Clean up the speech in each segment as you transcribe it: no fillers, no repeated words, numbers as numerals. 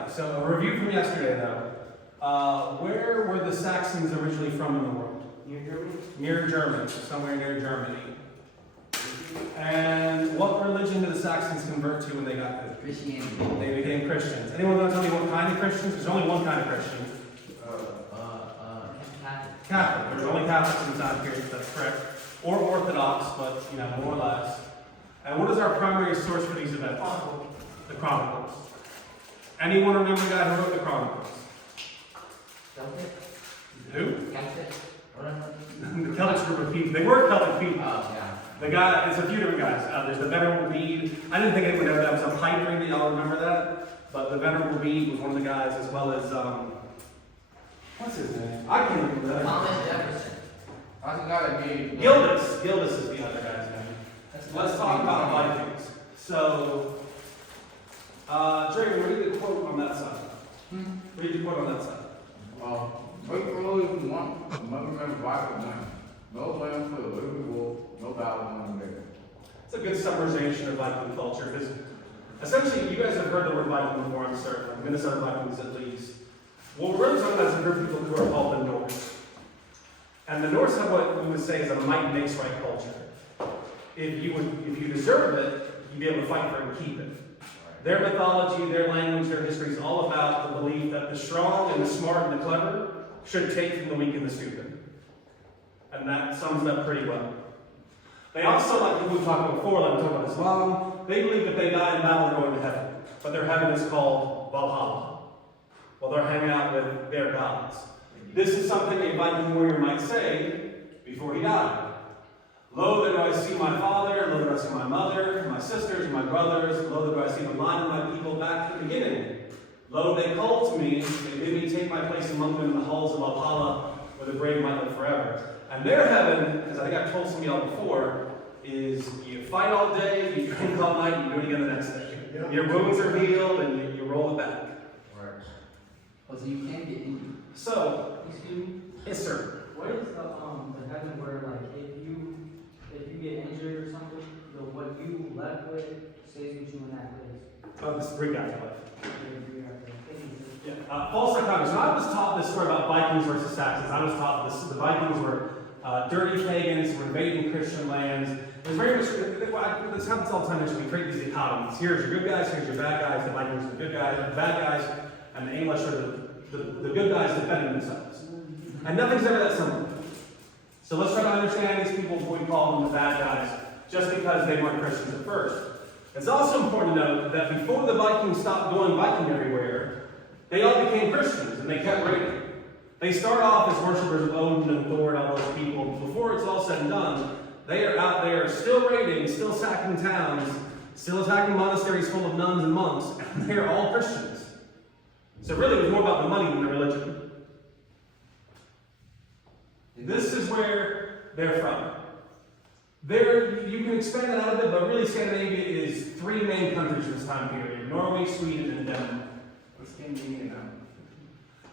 Alrighty, so a review from yesterday though. Where were the Saxons originally from in the world? Near Germany? Near Germany, somewhere near Germany. And what religion did the Saxons convert to when they got there? Christianity. They became Christians. Anyone want to tell me what kind of Christians? There's only one kind of Christian. Catholic. Catholic. There's only Catholics in the time period, that's correct. Or Orthodox, but more or less. And what is our primary source for these events? The Chronicles. Anyone remember the guy who wrote the Chronicles? Celtic? Who? Celtic? The Celtic group of people. They were Celtic people. Oh, yeah. The guy, it's a few different guys. There's the Venerable Bede. I didn't think anyone ever that was a pipe dream that y'all remember that. But the Venerable Bede was one of the guys, as well as, what's his name? I can't remember that. Thomas Jefferson. I got it. Gildas. Gildas is the other guy's name. Let's talk about Vikings. So, Jerry, read the quote on that side. Read the quote on that side. Wait for all if you want. Remember Bible man. No land for the living wolf, no battle among men. It's a good summarization of Viking culture because essentially you guys have heard the word Viking before, I'm certain. Minnesota Vikings at least. Well, we're really talking about a group of people who are called the Norse. And the Norse have what we would say is a might makes right culture. If you deserve it, you'd be able to fight for it and keep it. Their mythology, their language, their history is all about the belief that the strong and the smart and the clever should take from the weak and the stupid. And that sums it up pretty well. They also, like people we talked about before, like we talked about Islam, they believe that they die in battle and go into heaven. But their heaven is called Valhalla. Well, they're hanging out with their gods. This is something a Viking warrior might say before he died. Lo, there do I see my father, lo, there do I see my mother, my sisters, my brothers, lo, there do I see the line of my people back to the beginning. Lo, they call to me, they bid me take my place among them in the halls of Valhalla, where the brave might live forever. And their heaven, as I think I've told some of y'all before, is you fight all day, you drink all night, you do it again the next day. Yep. Your wounds are healed, and you roll it back. Right. Oh, so you can't get in. So, excuse me? yes, sir. What is the heaven where like if you get injured or something, what you left with stays with you in that place? Oh, this is Greek afterlife. Yeah. False dichotomy. So I was taught this story about Vikings versus Saxons. I was taught the Vikings were dirty pagans, were invading Christian lands. It was very much, this happens all the time, we create these dichotomies. Here's your good guys, here's your bad guys, the Vikings are the good guys, the bad guys, and the English are the good guys defending themselves. And nothing's ever that simple. So let's try to understand these people before we call them the bad guys, just because they weren't Christians at first. It's also important to note that before the Vikings stopped going Viking everywhere, they all became Christians, and they kept raiding. They start off as worshippers of Odin and Thor and all those people. Before it's all said and done, they are out there still raiding, still sacking towns, still attacking monasteries full of nuns and monks, and they are all Christians. So really it was more about the money than the religion. This is where they're from. You can expand it out a bit, but really Scandinavia is three main countries in this time period: Norway, Sweden, and Denmark. What's Scandinavia now?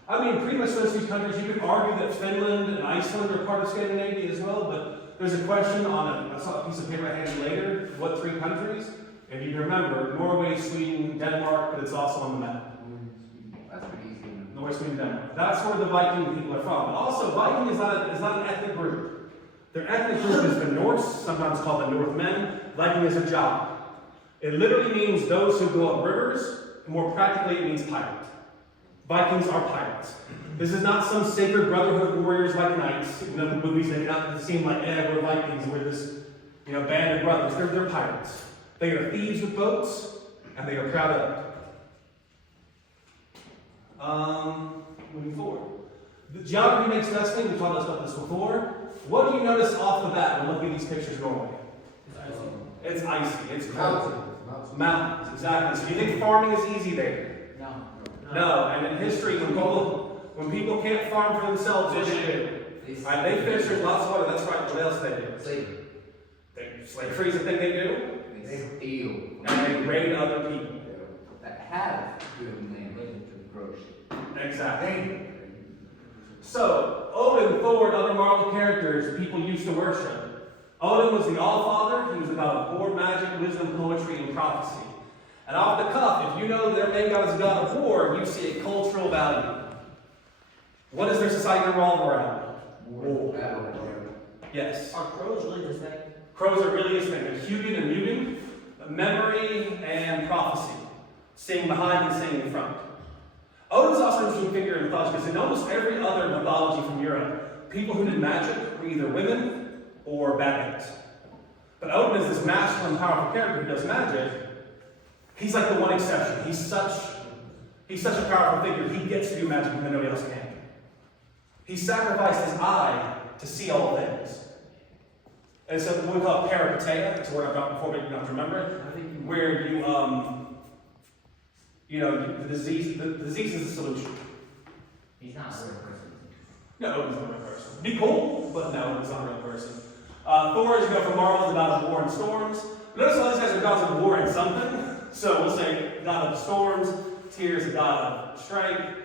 I mean, pretty much those three countries. You could argue that Finland and Iceland are part of Scandinavia as well, but there's a question on I saw a piece of paper I handed later, what three countries? And you can remember Norway, Sweden, Denmark, but it's also on the map. That's pretty easy. Norway, Sweden, Denmark. That's where the Viking people are from. But also, Viking is not an ethnic group. Their ethnic group is the Norse, sometimes called the Northmen. Viking is a job. It literally means those who go up rivers, and more practically it means pirate. Vikings are pirates. This is not some sacred brotherhood of warriors like knights. You know, the movies make it seem like, we're Vikings, we're this, band of brothers. They're pirates. They are thieves with boats, and they are proud of it. Moving forward. The geography makes destiny. We've taught us about this before. What do you notice off the bat when looking at these pictures normally? It's icy. It's cold. Mountains, exactly. So you think farming is easy there? No, and in history, when people can't farm for themselves, what do they do? They fish, there's lots of water, that's right. What else do they do? Slavery. Slavery is the thing they do. They steal. And they raid other people. That have good land to grow shit. Exactly. So, Odin, Thor, and other Marvel characters people used to worship. Odin was the All-Father. He was about war, magic, wisdom, poetry, and prophecy. And off the cuff, if you know their main god is a god of war, you see a cultural value. What does their society revolve around? War. Yes. Are crows really the same? Crows are really his thing. There's Hugin and Mugen, memory and prophecy. Seeing behind and seeing in front. Odin's also an interesting figure in mythology because in almost every other mythology from Europe, people who did magic were either women or bad guys. But Odin is this masculine, powerful character who does magic. He's like the one exception. He's such a powerful figure. He gets to do magic when nobody else can. He sacrificed his eye to see all things. And so what we call it peripateia, it's a word I've got before, but you don't have to remember it, where the disease is the solution. He's not a real person. No, Odin's not a real person. Be cool, but no, Odin's not a real person. Thor, as you go from Marvel, is the god of war and storms. Notice all these guys are gods of war and something. So we'll say god of storms, Tyr is a god of strength,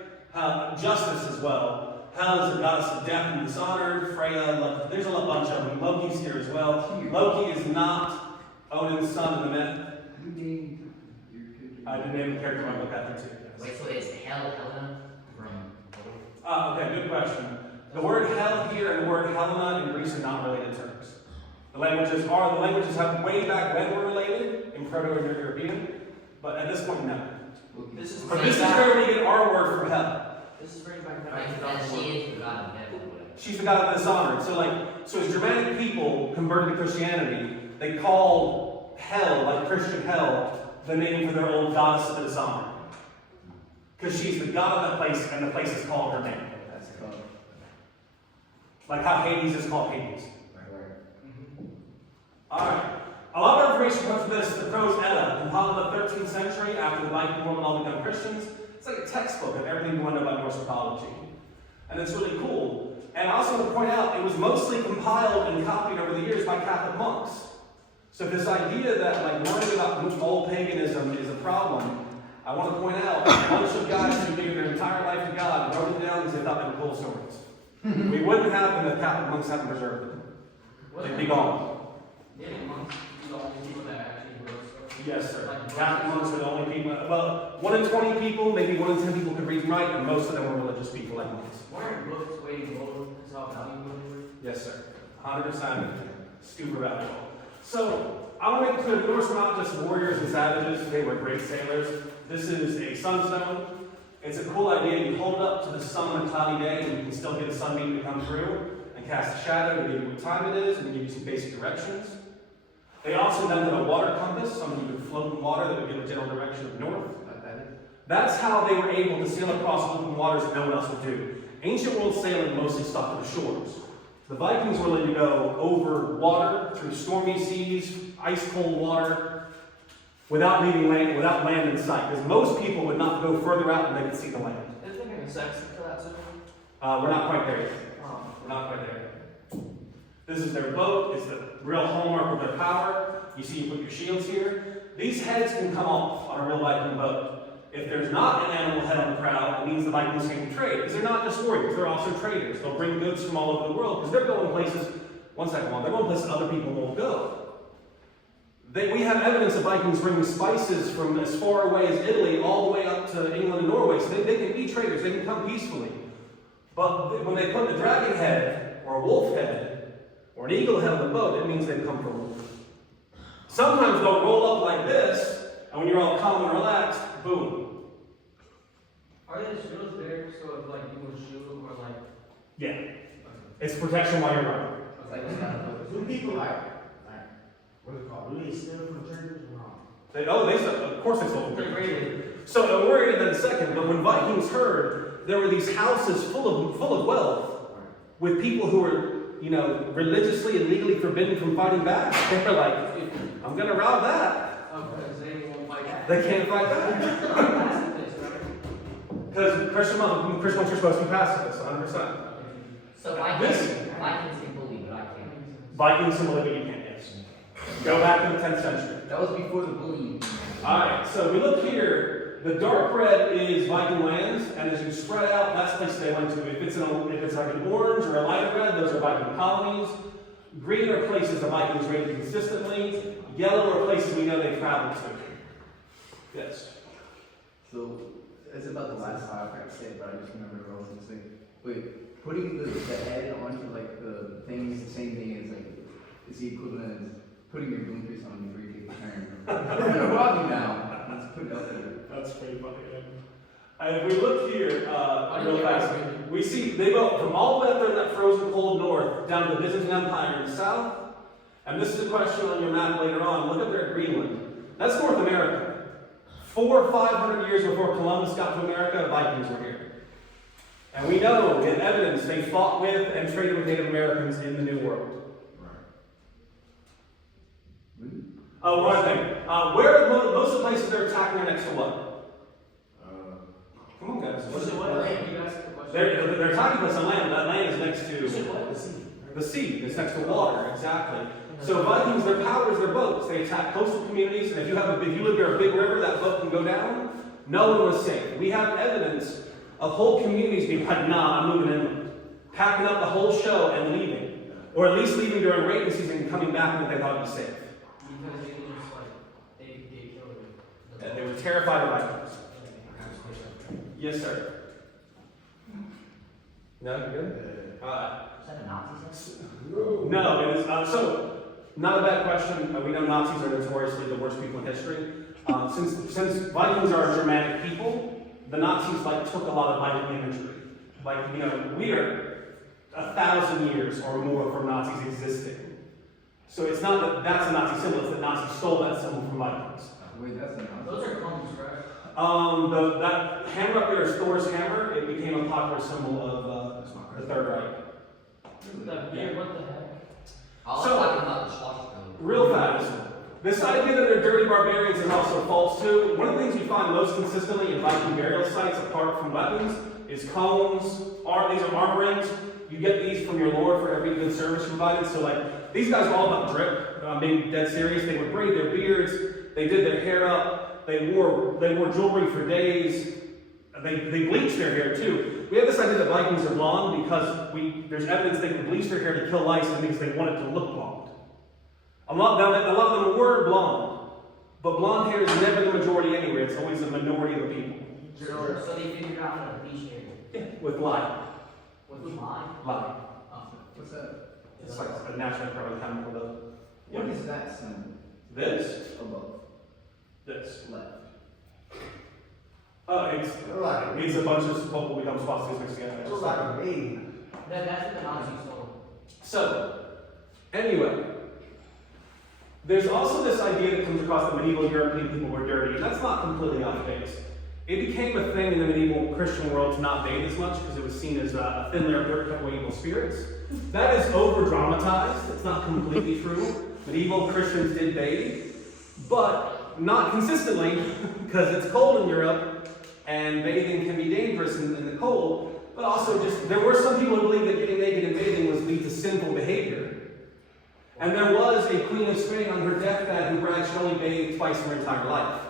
justice as well. Hel is the goddess of death and dishonored. Freya, there's a bunch of them. Loki's here as well. Loki is not Odin's son in the myth. I didn't name the character I look at there too. Yes. Wait, so is Helena from Okay, good question. The word Hel here and the word Helena in Greece are not related terms. The languages have way back when were related in Proto-European, but at this point, no. This is But this is where we get our word for Hel. This is bringing back Right, that she is the god of death or whatever. She's the god of dishonored. So as Germanic people converted to Christianity, they called Hel, like Christian Hel, the name for their old goddess of dishonor. Because she's the god of that place, and the place is called her name. That's cool. Like how Hades is called Hades. Alright. A lot of information comes from this. The Prose Edda, compiled in the 13th century after the Viking Roman all become Christians. It's like a textbook of everything you want to know about Norse mythology. And it's really cool. And I also want to point out, it was mostly compiled and copied over the years by Catholic monks. So this idea that like learning about old paganism is a problem, I want to point out, a bunch of guys who gave their entire life to God wrote it down because they thought they were cool stories. We wouldn't have them if Catholic monks hadn't preserved them. They'd be gone. Didn't monks be the only people that actually wrote stuff? Yes, sir. Catholic monks are the only people. Well, 1 in 20 people, maybe 1 in 10 people could read and write, and most of them were religious people like monks. Weren't books way gold? That's how valuable they were? Yes, sir. 100% super valuable. So, I want to make it clear, the Norse were not just warriors and savages, they were great sailors. This is a sunstone. It's a cool idea. You hold it up to the sun on a cloudy day, and you can still get a sunbeam to come through and cast a shadow to give you what time it is and give you some basic directions. They also invented a water compass, something you could float in water that would give a general direction of north. That's how they were able to sail across open waters that no one else would do. Ancient world sailing mostly stuck to the shores. The Vikings were willing to go over water, through stormy seas, ice-cold water, without leaving land, without land in sight. Because most people would not go further out than they could see the land. They're thinking of sex for that too? We're not quite there yet. Oh. We're not quite there yet. This is their boat. It's the real hallmark of their power. You see, you put your shields here. These heads can come off on a real Viking boat. If there's not an animal head on the prow, it means the Vikings can trade. Because they're not just warriors, they're also traders. They'll bring goods from all over the world because they're going places, they're going places other people won't go. We have evidence of Vikings bringing spices from as far away as Italy all the way up to England and Norway. So they can be traders, they can come peacefully. But when they put a dragon head, or a wolf head, or an eagle head on the boat, it means they've come for war. Sometimes they'll roll up like this, and when you're all calm and relaxed, boom. Are the shields there so if like you would shoot or like? Yeah. It's protection while you're running. Do people what is it called? Do they steal from the churches or not? Of course they stole They're from rated. So we'll worry about that in a second, but when Vikings heard there were these houses full of wealth with people who were, religiously and legally forbidden from fighting back, they were like, I'm gonna rob that. Oh, because they won't fight back. They can't fight back. That's this, right? Because Christian monks are supposed to be pacifist, 100%. So Vikings can bully, but I can't. Vikings and Bolivia, you can't, yes. Go back to the 10th century. That was before the bullying. Alright, so we look here, the dark red is Viking lands, and as you spread out, that's places they went to. If it's like an orange or a lighter red, those are Viking colonies. Green are places the Vikings raided consistently. Yellow are places we know they traveled to. Yes. So, it's about the last slide, I forgot to say it, but I just remembered what I was gonna say. Wait, putting the head onto like the thing is the same thing as like, it's the equivalent as putting your blinkers on before you take a turn. You're gonna walk now, let's put it up there. That's pretty funny. And if we look here, Why do real you fast, guys- we see they go from all the way up there in that frozen cold north down to the Byzantine Empire in the south. And this is a question on your map later on. Look up there at Greenland. That's North America. 400 or 500 years before Columbus got to America, Vikings were here. And we know in evidence they fought with and traded with Native Americans in the New World. Oh, one thing. Where are most of the places they're attacking are next to what? Come on, guys. What's it, what, you asked the question? They're attacking with some land. That land is next You said to what? The sea. the sea. It's next to water. Exactly. So Vikings, their power is their boats. They attack coastal communities, and if you live near a big river, that boat can go down. No one was safe. We have evidence of whole communities being like, nah, I'm moving inland, packing up the whole show and leaving, or at least leaving during rainy season and coming back when they thought it'd be safe. Because they could just like, they killed it. And they were terrified of Vikings. Yes, sir. No, you good? Yeah. Is that a Nazi thing? No, it is so. Not a bad question. We know Nazis are notoriously the worst people in history. Since Vikings are a Germanic people, the Nazis took a lot of Viking imagery. We are 1,000 years or more from Nazis existing. So it's not that that's a Nazi symbol; it's that Nazis stole that symbol from Vikings. Wait, that's not. Those are cones, right? That hammer up there is Thor's hammer. It became a popular symbol of the Third Reich. Yeah, what the heck? I was So- talking about the swastika. Real fast. This idea that they're dirty barbarians is also false too. One of the things you find most consistently in Viking burial sites, apart from weapons, is combs. These are arm rings. You get these from your lord for every good service provided. So these guys were all about drip. Being dead serious, they would braid their beards. They did their hair up. They wore jewelry for days. They bleached their hair too. We have this idea that Vikings are blonde because there's evidence they could bleach their hair to kill lice and because they wanted to look blonde. A lot of them were blonde, but blonde hair is never the majority anywhere. It's always the minority of the people. So they figured out how to bleach hair. Yeah, with lye. With lime? Lye. What's that? It's like a naturally occurring chemical though. What is that symbol? This. Above. This. Left. Oh, it's Like, a bunch of what will become swastikas mixed together. it was like a baby. That's what the Nazis stole. So, anyway, there's also this idea that comes across that medieval European people were dirty, and that's not completely off base. It became a thing in the medieval Christian world to not bathe as much because it was seen as a thin layer of dirt to kept away evil spirits. That is over dramatized. It's not completely true. Medieval Christians did bathe, but not consistently because it's cold in Europe and bathing can be dangerous in the cold. But also, there were some people who believed that getting naked and bathing was lead to sinful behavior. And there was a Queen of Spain on her deathbed who bragged she only bathed twice in her entire life.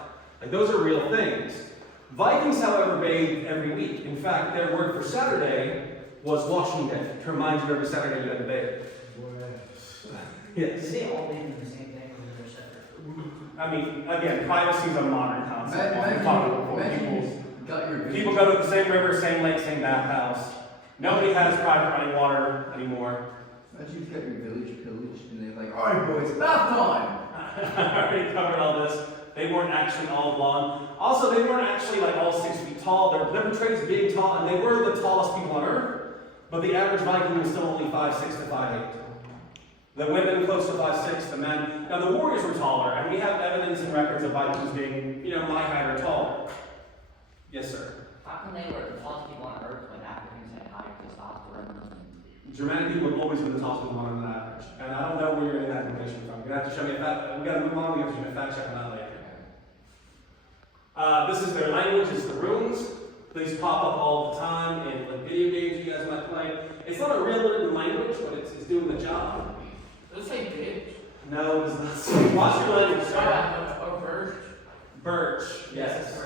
Those are real things. Vikings, however, bathed every week. In fact, their word for Saturday was washing day, to remind you every Saturday you had to bathe. Yes. Did they all bathe in the same thing or they're separate? I mean, again, privacy is a modern concept. We've talked about it before. People go to the same river, same lake, same bathhouse. Nobody has private running water anymore. Imagine you've got your village pillaged and they're like, alright boys, bath time! I already covered all this. They weren't actually all blonde. Also, they weren't actually all 6 feet tall. They're portrayed as being tall, and they were the tallest people on earth. But the average Viking was still only 5'6" to 5'8". The women close to 5'6", the men. Now the warriors were taller, and we have evidence and records of Vikings being, my height or taller. Yes, sir. How come they were the tallest people on earth when Africans had higher testosterone? Germanic people have always been the tallest people on average. And I don't know where you're getting that information from. You're going to have to show me a fact. We've got to move on. We have to show me a fact check on that later. This is their language. It's the runes. These pop up all the time in video games you guys might play. It's not a real written language, but it's doing the job. Does it say bitch? No, it's not. So watch your language, sir. Or birch? Birch. Yes.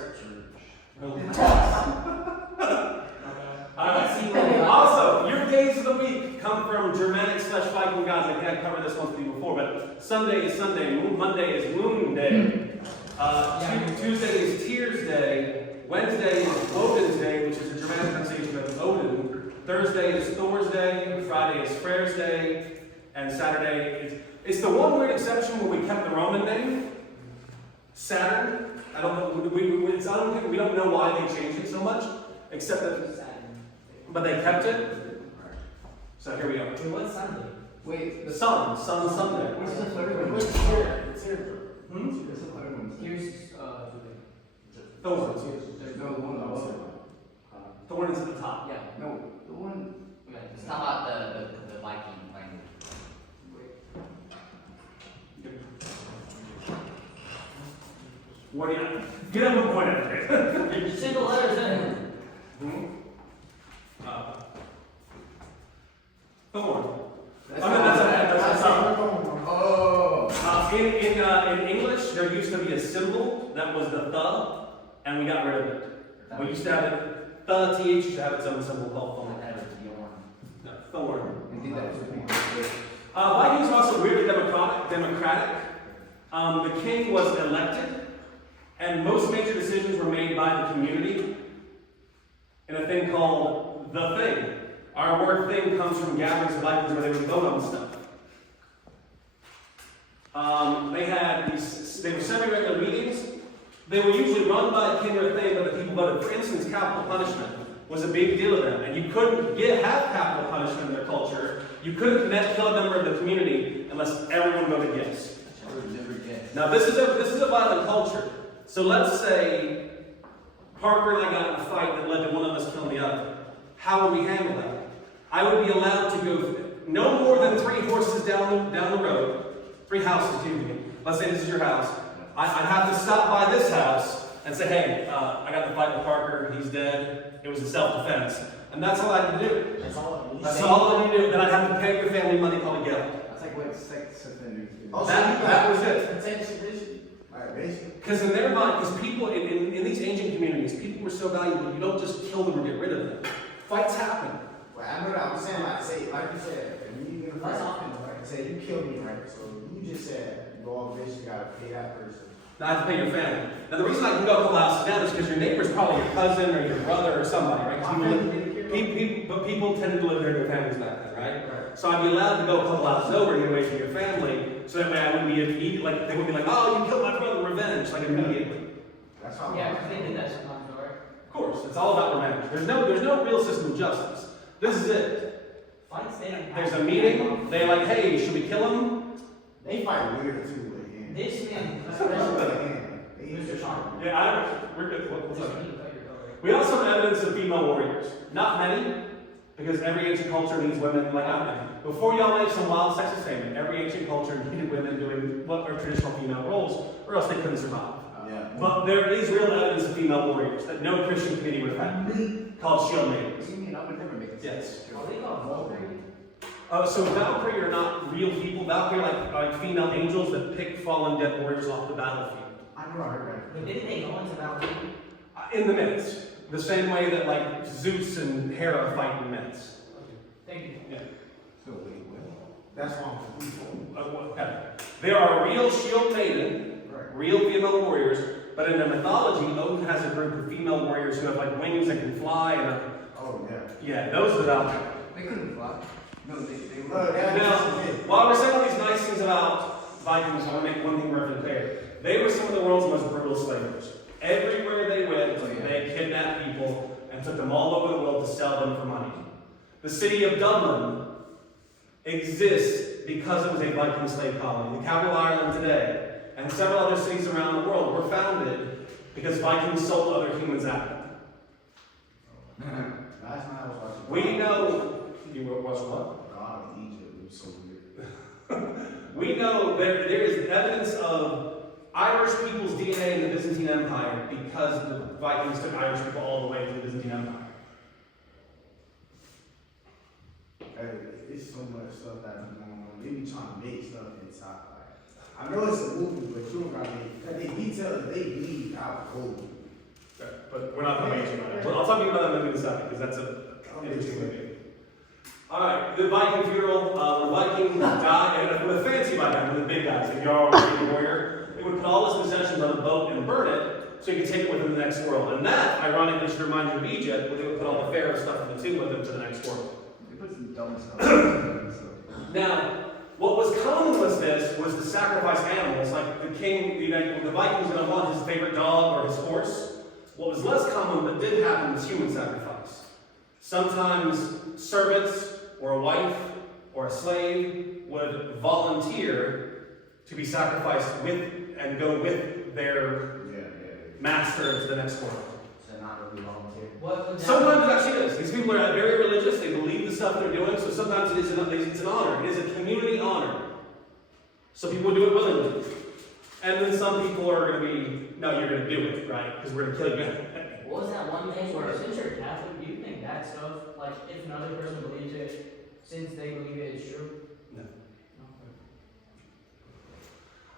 Also, your days of the week come from Germanic/Viking gods. I can't cover this one with you before, but Sunday is Sunday, Monday is Moon Day. Tuesday is Tears Day. Wednesday is Odin's Day, which is a Germanic pronunciation of Odin. Thursday is Thor's Day. Friday is Freyr's Day. And Saturday is... It's the one weird exception where we kept the Roman name, Saturn. I don't know, we don't know why they changed it so much, except that... But they kept it. So here we are. Wait, what's Sunday? Wait, The sun Sunday. what's the third one? It's here. It's here. Hmm? What's the third one? Here's, Thorns. There's no one that was Thorn is at the top. Yeah. No, the one. Let's talk about the Viking language. What do you... Get up and point at it. single letters in it. Hmm? Thorn. That's that's a Oh. In English, there used to be a symbol that was the th, and we got rid of it. We used to have it, the th used to have its own symbol called thorn. No, thorn. I think that was the people. Vikings are also weirdly democratic. The king was elected, and most major decisions were made by the community in a thing called the thing. Our word thing comes from gatherings of Vikings where they would vote on stuff. They were semi-regular meetings. They were usually run by a king or a thing, but the people voted. For instance, capital punishment was a big deal to them, and you couldn't have capital punishment in their culture. You couldn't kill a member of the community unless everyone voted yes. Now this is a violent culture. So let's say Parker and I got in a fight that led to one of us killing the other. How would we handle that? I would be allowed to go no more than 3 horses down the road. 3 houses, excuse me. Let's say this is your house. I'd have to stop by this house and say, hey, I got in a fight with Parker, he's dead. It was a self-defense. And that's all I had to do. That's all. That's all I need to do. Then I'd have to pay your family money called a gelt. That's like what sex offenders do. Oh, so That was it. Protection issue. Alright, basically. Because in their mind, because people in these ancient communities, people were so valuable, you don't just kill them or get rid of them. Fights happen. Well, I know that. I'm saying, like you said, if you get a That's fight, often, right? say you killed me, right? So you just said you all bitch, you gotta pay that person. Now I have to pay your family. Now the reason I can go a couple houses down is because your neighbor's probably your cousin or your brother or somebody, right? 'Cause people tended to live there in their families back then, right? So I'd be allowed to go a couple houses over and get away from your family, so that way I wouldn't be immediate, like they wouldn't be like, oh, you killed my brother, revenge, like immediately. That's how. Yeah, because they did that sometimes, right? Of course, it's all about revenge. There's no real system of justice. This is it. Fights, they don't There's a meeting. They're like, hey, should we kill him? They fight weird too, again. This man, Especially again. They use Mr. Sharp. Yeah, I don't. We're good. What's This up? man, you cut your coat, right? We also have evidence of female warriors. Not many, because every ancient culture needs women like I do. Before y'all make some wild sexist statement, every ancient culture needed women doing what are traditional female roles, or else they couldn't survive. Yeah. But there is real evidence of female warriors that no Christian community would have had, called shield maidens. What do you mean? I would never make this. Yes. Are they called Valkyrie? So Valkyrie are not real people. Valkyrie are like female angels that pick fallen dead warriors off the battlefield. I know I heard that. But didn't they go into Valkyrie? In the myths. The same way that like Zeus and Hera fight in myths. Thank you. Yeah. So wait, what? That's why I'm confused. Okay. There are real shield maiden, Right. real female warriors, but in the mythology, Odin has a group of female warriors who have like wings and can fly. And Oh, yeah. yeah, those are the Valkyrie. They couldn't fly. No, they Oh, were. yeah. Now, while we're saying all these nice things about Vikings, I want to make one thing very clear. They were some of the world's most brutal slavers. Everywhere they went, Oh, yeah. they kidnapped people and took them all over the world to sell them for money. The city of Dublin exists because it was a Viking slave colony. The capital of Ireland today, and several other cities around the world were founded because Vikings sold other humans out. Last night I was watching. We know. You were watching what? God of Egypt. It was so weird. We know there is evidence of Irish people's DNA in the Byzantine Empire because the Vikings took Irish people all the way to the Byzantine Empire. Hey, it's so much stuff that be going on. They be trying to make stuff inside. Like, I know it's a movie, but you don't got to they detail they bleed out cold. But we're not talking about Well, I'll talk to you about that movie in a second because that's a interesting movie. Alright, the Viking funeral, when the Viking died, and with a fancy Viking, with the big guys, the Jarl, the warrior. would put all his possessions on a boat and burn it, so he could take it with him to the next world. And that, ironically, should remind you of Egypt, where they would put all the Pharaoh stuff in the tomb with him to the next world. They put some dumb stuff in so. Now, what was common was this, was to sacrifice animals, like the king, the Vikings were going to want his favorite dog or his horse. What was less common, but did happen, was human sacrifice. Sometimes servants, or a wife, or a slave would volunteer to be sacrificed with, and go with their master to the next world. So not really volunteer. What would that? Sometimes it actually is. These people are very religious, they believe the stuff they're doing, so sometimes it's an honor. It is a community honor. So people do it willingly. And then some people are going to be, no, you're going to do it, right? Because we're going to kill you. What was that one thing where Since you're Catholic, do you think that stuff, like if another person believes it, since they believe it is true? No. No.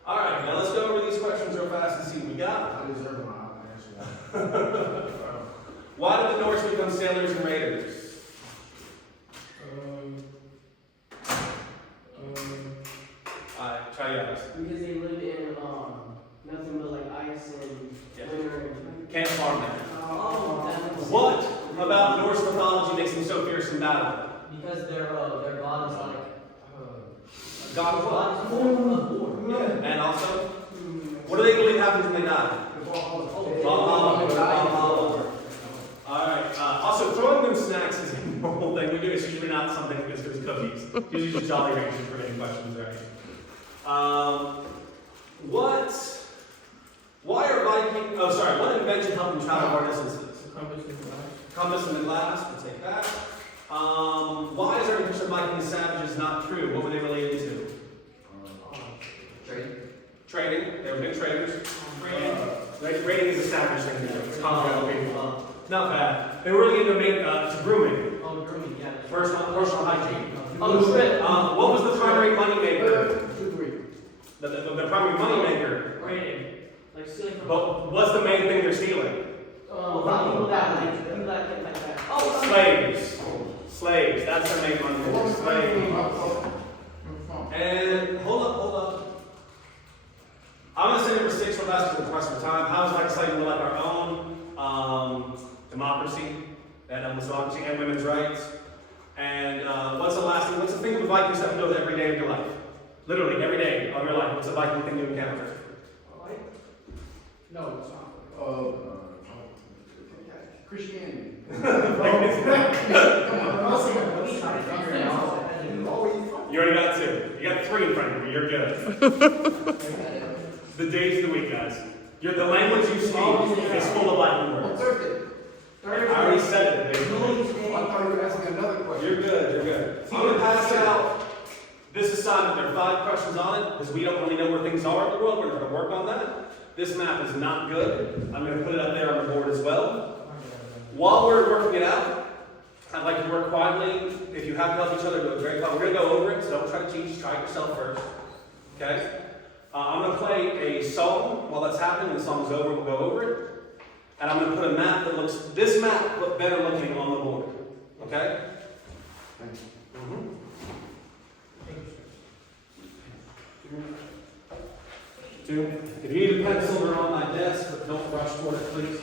Alright, now let's go over these questions real fast and see what we got. I deserve my answer. Why did the Norse become sailors and raiders? Alright, try yours. Because they lived in nothing but like ice and Yeah. winter. Can't farm there. Oh, that was What about Norse mythology makes them so fierce in battle? Because their God is like, God of what? God is war. Yeah. And also, what do they believe happens when they die? Alright, also throwing them snacks is a normal thing we do. It's usually not something as good as cookies. Usually just Jolly Ranchers for any questions, right? What invention helped them travel far distances? Compass and the glass, we'll take that. Why is everything of Viking savages not true? What were they related to? Trading. Trading, they were big traders. Raiding is a savage thing to do. It's common people. Not bad. They were really into grooming. Oh, grooming, yeah. Personal hygiene. Oh, shit. What was the primary money maker? 2-3. The primary money maker. Raiding. Like stealing from But what's the main thing they're stealing? people that like that. Oh, Slaves. That's their main money maker. Slaves. And hold up. I'm gonna say number 6 for last for the rest of the time. How is legislating like our own democracy and democracy and women's rights? And what's the thing with Vikings that you do every day of your life? Literally every day of your life. What's a Viking thing you encounter? No, it's not. Christianity. You already got 2. You got 3 in front of you. You're good. The days of the week, guys. The language you speak is full of Viking words. I already said it. I thought you were asking another question. You're good. I'm going to pass out this assignment. There are 5 questions on it because we don't really know where things are in the world. We're going to work on that. This map is not good. I'm going to put it up there on the board as well. While we're working it out, I'd like you to work quietly. If you have to help each other, do it very quietly. We're going to go over it, so don't try to cheat. Try it yourself first. Okay? I'm going to play a song while that's happening. When the song is over, we'll go over it. And I'm going to put a map that looks, this map look better looking on the board. Okay? Thank you. Two. If you need a pencil, they're on my desk, but don't rush toward it, please.